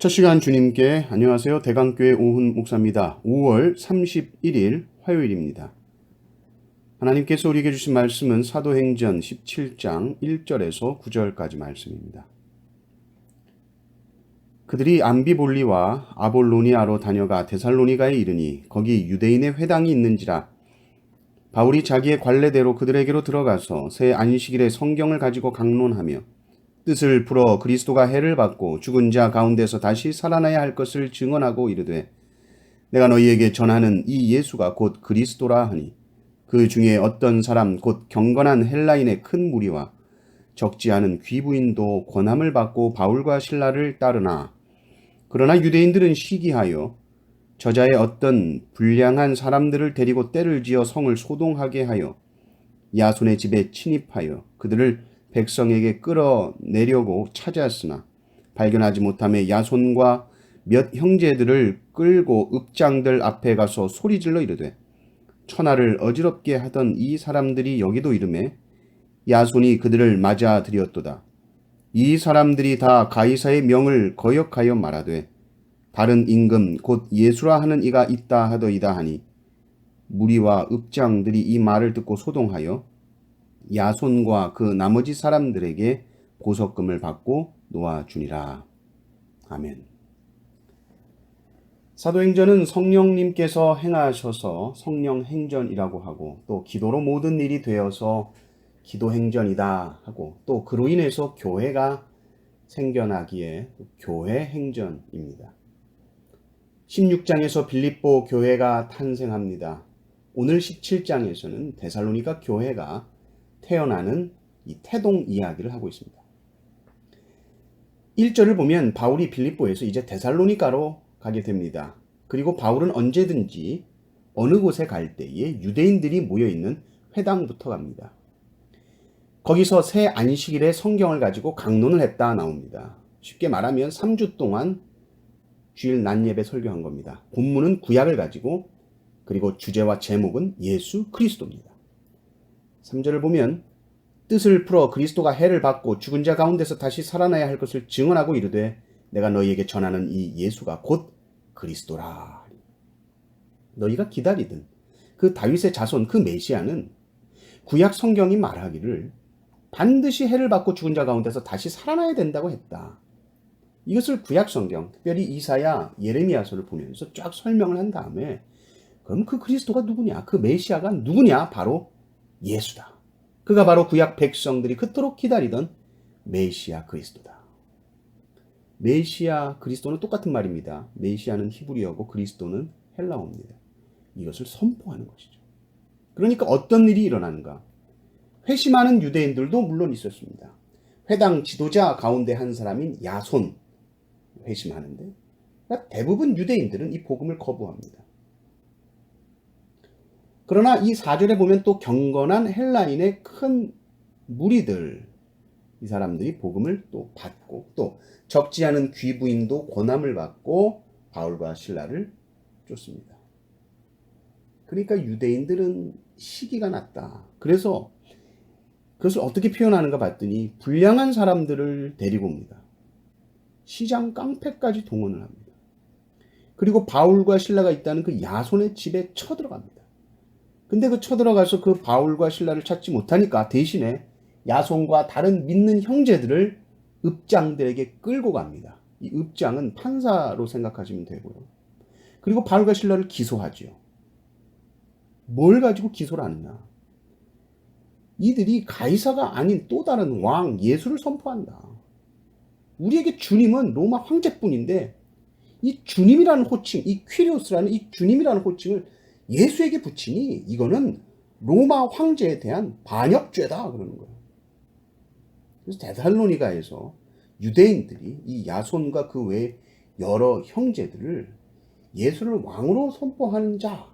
첫 시간 주님께 안녕하세요. 대강교회 오훈 목사입니다. 5월 31일 화요일입니다. 하나님께서 우리에게 주신 말씀은 사도행전 17장 1절에서 9절까지 말씀입니다. 그들이 암비볼리와 아볼로니아로 다녀가 데살로니가에 이르니 거기 유대인의 회당이 있는지라. 바울이 자기의 관례대로 그들에게로 들어가서 새 안식일에 성경을 가지고 강론하며 뜻을 풀어 그리스도가 해를 받고 죽은 자 가운데서 다시 살아나야 할 것을 증언하고 이르되 내가 너희에게 전하는 이 예수가 곧 그리스도라 하니 그 중에 어떤 사람 곧 경건한 헬라인의 큰 무리와 적지 않은 귀부인도 권함을 받고 바울과 실라를 따르나 그러나 유대인들은 시기하여 저자의 어떤 불량한 사람들을 데리고 때를 지어 성을 소동하게 하여 야손의 집에 침입하여 그들을 백성에게 끌어내려고 찾았으나 발견하지 못하며 야손과 몇 형제들을 끌고 읍장들 앞에 가서 소리질러 이르되 천하를 어지럽게 하던 이 사람들이 여기도 이르매 야손이 그들을 맞아들였도다. 이 사람들이 다 가이사의 명을 거역하여 말하되 다른 임금 곧 예수라 하는 이가 있다 하더이다 하니 무리와 읍장들이 이 말을 듣고 소동하여 야손과 그 나머지 사람들에게 보석금을 받고 놓아주니라. 아멘. 사도행전은 성령님께서 행하셔서 성령행전이라고 하고 또 기도로 모든 일이 되어서 기도행전이다 하고 또 그로 인해서 교회가 생겨나기에 교회행전입니다. 16장에서 빌립보 교회가 탄생합니다. 오늘 17장에서는 데살로니가 교회가 태어나는 이 태동 이야기를 하고 있습니다. 1절을 보면 바울이 빌립보에서 이제 데살로니가로 가게 됩니다. 그리고 바울은 언제든지 어느 곳에 갈 때에 유대인들이 모여있는 회당부터 갑니다. 거기서 새 안식일에 성경을 가지고 강론을 했다 나옵니다. 쉽게 말하면 3주 동안 주일 낮 예배 설교한 겁니다. 본문은 구약을 가지고 그리고 주제와 제목은 예수 그리스도입니다. 3절을 보면 뜻을 풀어 그리스도가 해를 받고 죽은 자 가운데서 다시 살아나야 할 것을 증언하고 이르되 내가 너희에게 전하는 이 예수가 곧 그리스도라. 너희가 기다리던 그 다윗의 자손 그 메시아는 구약 성경이 말하기를 반드시 해를 받고 죽은 자 가운데서 다시 살아나야 된다고 했다. 이것을 구약 성경, 특별히 이사야, 예레미야서를 보면서 쫙 설명을 한 다음에 그럼 그 그리스도가 누구냐? 그 메시아가 누구냐? 바로 예수다. 그가 바로 구약 백성들이 그토록 기다리던 메시아 그리스도다. 메시아 그리스도는 똑같은 말입니다. 메시아는 히브리어고 그리스도는 헬라어입니다. 이것을 선포하는 것이죠. 그러니까 어떤 일이 일어나는가? 회심하는 유대인들도 물론 있었습니다. 회당 지도자 가운데 한 사람인 야손 회심하는데 그러니까 대부분 유대인들은 이 복음을 거부합니다. 그러나 이 4절에 보면 또 경건한 헬라인의 큰 무리들, 이 사람들이 복음을 또 받고 또 적지 않은 귀부인도 권함을 받고 바울과 실라를 쫓습니다. 그러니까 유대인들은 시기가 났다. 그래서 그것을 어떻게 표현하는가 봤더니 불량한 사람들을 데리고 옵니다. 시장 깡패까지 동원을 합니다. 그리고 바울과 실라가 있다는 그 야손의 집에 쳐들어갑니다. 근데 그 쳐들어가서 그 바울과 실라를 찾지 못하니까 대신에 야손과 다른 믿는 형제들을 읍장들에게 끌고 갑니다. 이 읍장은 판사로 생각하시면 되고요. 그리고 바울과 실라를 기소하죠. 뭘 가지고 기소를 하느냐? 이들이 가이사가 아닌 또 다른 왕 예수를 선포한다. 우리에게 주님은 로마 황제뿐인데 이 주님이라는 호칭, 이 퀴리오스라는 이 주님이라는 호칭을 예수에게 붙이니 이거는 로마 황제에 대한 반역죄다 그러는 거예요. 그래서 데살로니가에서 유대인들이 이 야손과 그 외 여러 형제들을 예수를 왕으로 선포하는 자,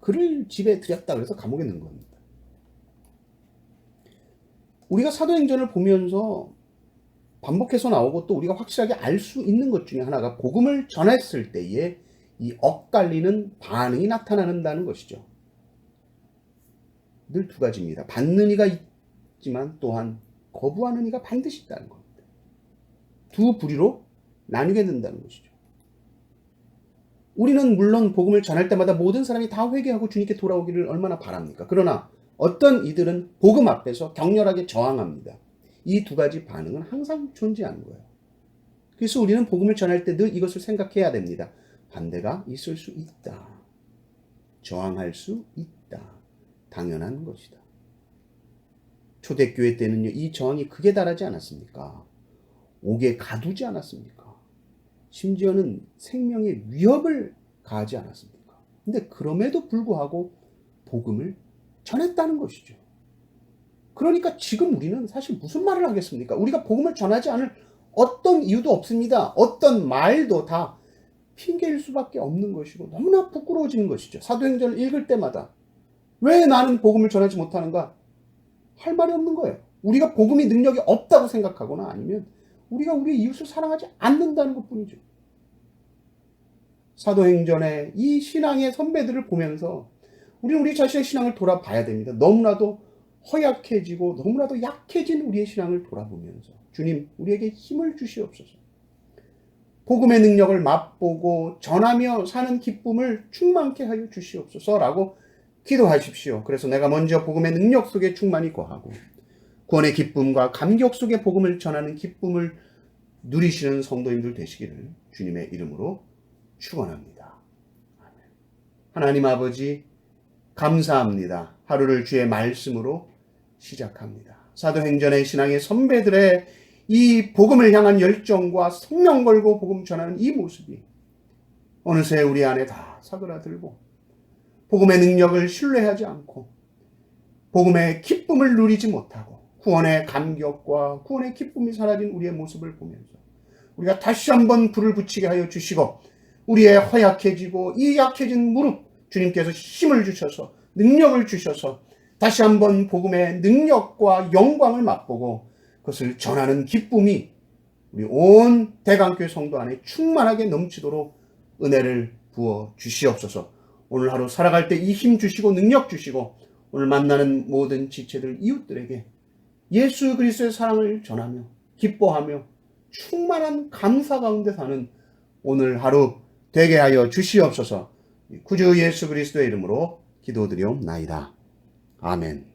그를 집에 들였다 그래서 감옥에 넣은 겁니다. 우리가 사도행전을 보면서 반복해서 나오고 또 우리가 확실하게 알 수 있는 것 중에 하나가 복음을 전했을 때에 이 엇갈리는 반응이 나타나는다는 것이죠. 늘 두 가지입니다. 받는 이가 있지만 또한 거부하는 이가 반드시 있다는 겁니다. 두 부류로 나뉘게 된다는 것이죠. 우리는 물론 복음을 전할 때마다 모든 사람이 다 회개하고 주님께 돌아오기를 얼마나 바랍니까? 그러나 어떤 이들은 복음 앞에서 격렬하게 저항합니다. 이 두 가지 반응은 항상 존재하는 거예요. 그래서 우리는 복음을 전할 때 늘 이것을 생각해야 됩니다. 반대가 있을 수 있다. 저항할 수 있다. 당연한 것이다. 초대교회 때는요, 이 저항이 극에 달하지 않았습니까? 옥에 가두지 않았습니까? 심지어는 생명의 위협을 가하지 않았습니까? 근데 그럼에도 불구하고 복음을 전했다는 것이죠. 그러니까 지금 우리는 사실 무슨 말을 하겠습니까? 우리가 복음을 전하지 않을 어떤 이유도 없습니다. 어떤 말도 다 핑계일 수밖에 없는 것이고 너무나 부끄러워지는 것이죠. 사도행전을 읽을 때마다 왜 나는 복음을 전하지 못하는가? 할 말이 없는 거예요. 우리가 복음의 능력이 없다고 생각하거나 아니면 우리가 우리의 이웃을 사랑하지 않는다는 것뿐이죠. 사도행전의 이 신앙의 선배들을 보면서 우리는 우리 자신의 신앙을 돌아봐야 됩니다. 너무나도 허약해지고 너무나도 약해진 우리의 신앙을 돌아보면서 주님, 우리에게 힘을 주시옵소서. 복음의 능력을 맛보고 전하며 사는 기쁨을 충만케 하여 주시옵소서라고 기도하십시오. 그래서 내가 먼저 복음의 능력 속에 충만히 거하고 구원의 기쁨과 감격 속에 복음을 전하는 기쁨을 누리시는 성도님들 되시기를 주님의 이름으로 축원합니다. 하나님 아버지, 감사합니다. 하루를 주의 말씀으로 시작합니다. 사도행전의 신앙의 선배들의 이 복음을 향한 열정과 생명 걸고 복음 전하는 이 모습이 어느새 우리 안에 다 사그라들고 복음의 능력을 신뢰하지 않고 복음의 기쁨을 누리지 못하고 구원의 감격과 구원의 기쁨이 사라진 우리의 모습을 보면서 우리가 다시 한번 불을 붙이게 하여 주시고 우리의 허약해지고 이 약해진 무릎 주님께서 힘을 주셔서 능력을 주셔서 다시 한번 복음의 능력과 영광을 맛보고 그것을 전하는 기쁨이 우리 온 대강교회 성도 안에 충만하게 넘치도록 은혜를 부어 주시옵소서. 오늘 하루 살아갈 때 이 힘 주시고 능력 주시고 오늘 만나는 모든 지체들 이웃들에게 예수 그리스도의 사랑을 전하며 기뻐하며 충만한 감사 가운데 사는 오늘 하루 되게 하여 주시옵소서. 구주 예수 그리스도의 이름으로 기도드리옵나이다. 아멘.